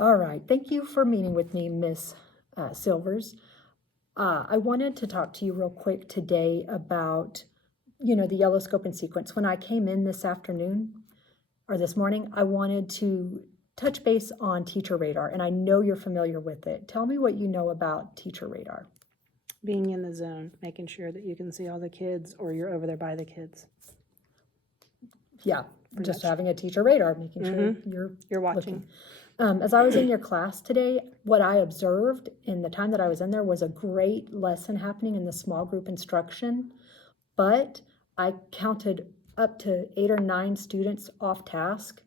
All right. Thank you for meeting with me, Miss Silvers. I wanted to talk to you real quick today about, the yellow scope and sequence. When I came in this afternoon or this morning, I wanted to touch base on teacher radar, and I know you're familiar with it. Tell me what you know about teacher radar. Being in the zone, making sure that you can see all the kids or you're over there by the kids. Yeah, just having a teacher radar, making sure you're watching. As I was in your class today, what I observed in the time that I was in there was a great lesson happening in the small group instruction, but I counted up to 8 or 9 students off task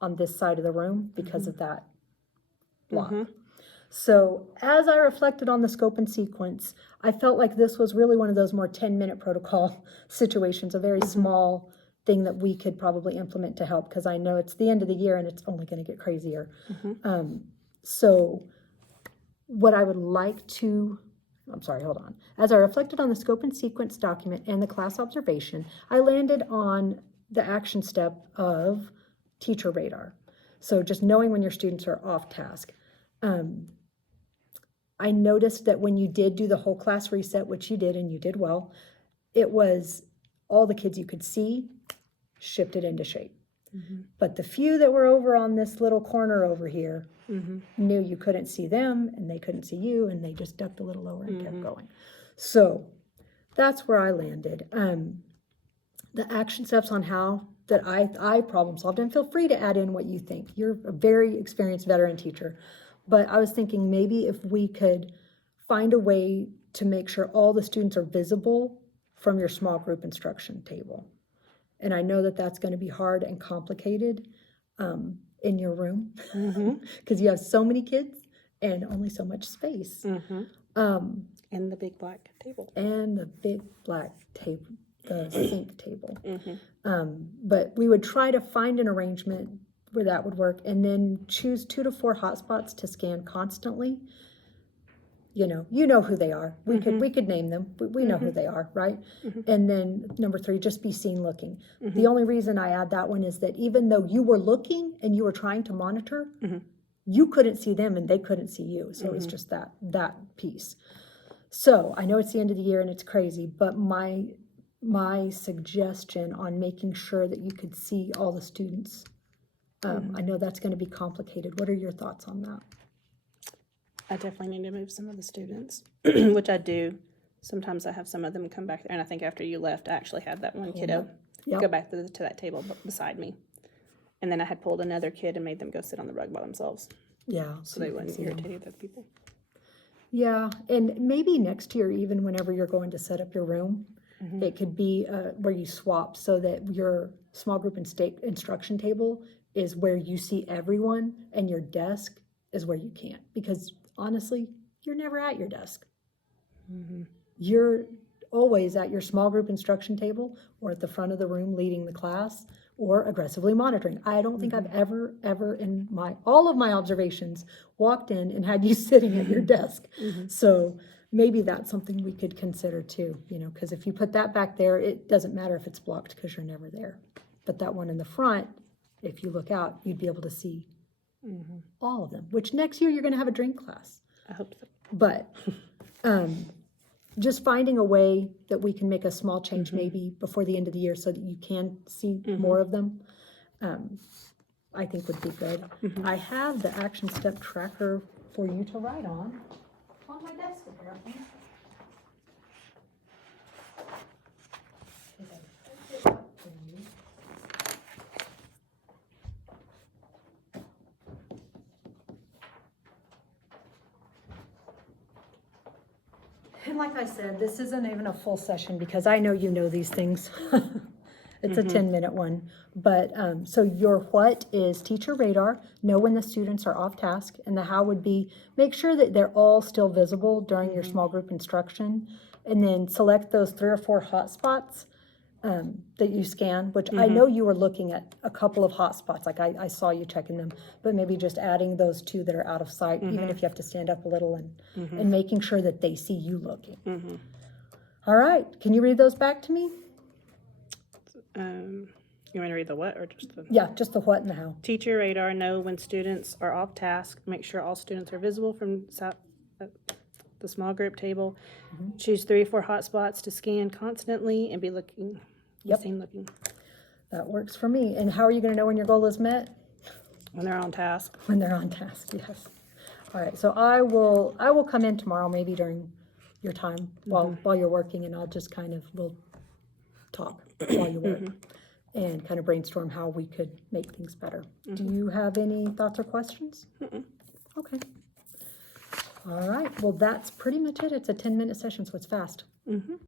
on this side of the room because of that block. So as I reflected on the scope and sequence, I felt like this was really one of those more 10-minute protocol situations, a very small thing that we could probably implement to help, because I know it's the end of the year and it's only going to get crazier. So what I would like to, as I reflected on the scope and sequence document and the class observation, I landed on the action step of teacher radar. So just knowing when your students are off task. I noticed that when you did do the whole class reset, which you did and you did well, it was all the kids you could see shifted into shape. But the few that were over on this little corner over here knew you couldn't see them and they couldn't see you, and they just ducked a little lower and kept going. So that's where I landed. The action steps on how that I problem solved, and feel free to add in what you think. You're a very experienced veteran teacher, but I was thinking maybe if we could find a way to make sure all the students are visible from your small group instruction table. And I know that that's going to be hard and complicated in your room because you have so many kids and only so much space. And the big black table. And the big black table, the sink table. But we would try to find an arrangement where that would work, and then choose 2 to 4 hotspots to scan constantly. You know who they are. We could name them. We know who they are, right? And then number 3, just be seen looking. The only reason I add that one is that even though you were looking and you were trying to monitor, you couldn't see them and they couldn't see you. So it was just that piece. So I know it's the end of the year and it's crazy, but my suggestion on making sure that you could see all the students, I know that's going to be complicated. What are your thoughts on that? I definitely need to move some of the students, which I do. Sometimes I have some of them come back there, and I think after you left, I actually had that one kiddo go back to that table beside me. And then I had pulled another kid and made them go sit on the rug by themselves. Yeah. So they wouldn't irritate other people. Yeah, and maybe next year, even whenever you're going to set up your room, it could be where you swap so that your small group instruction table is where you see everyone and your desk is where you can't. Because honestly, you're never at your desk. You're always at your small group instruction table or at the front of the room leading the class or aggressively monitoring. I don't think I've ever in all of my observations walked in and had you sitting at your desk. So maybe that's something we could consider too, because if you put that back there, it doesn't matter if it's blocked because you're never there. But that one in the front, if you look out, you'd be able to see all of them, which next year you're going to have a drink class. I hope so. But just finding a way that we can make a small change maybe before the end of the year so that you can see more of them, I think would be good. I have the action step tracker for you to write on my desk apparently. And like I said, this isn't even a full session because I know you know these things. It's a 10-minute one. But so your what is teacher radar, know when the students are off task, and the how would be make sure that they're all still visible during your small group instruction, and then select those 3 or 4 hotspots that you scan, which I know you were looking at a couple of hotspots, like I saw you checking them, but maybe just adding those 2 that are out of sight, even if you have to stand up a little and making sure that they see you looking. All right, can you read those back to me? You want me to read the what or just the? Yeah, just the what and the how. Teacher radar, know when students are off task. Make sure all students are visible from the small group table. Choose 3 or 4 hotspots to scan constantly and be looking. Yep. Same looking. That works for me. And how are you going to know when your goal is met? When they're on task. When they're on task, yes. All right, so I will come in tomorrow, maybe during your time while you're working, and I'll just we'll talk while you work and kind of brainstorm how we could make things better. Do you have any thoughts or questions? Okay. All right, well, that's pretty much it. It's a 10-minute session, so it's fast.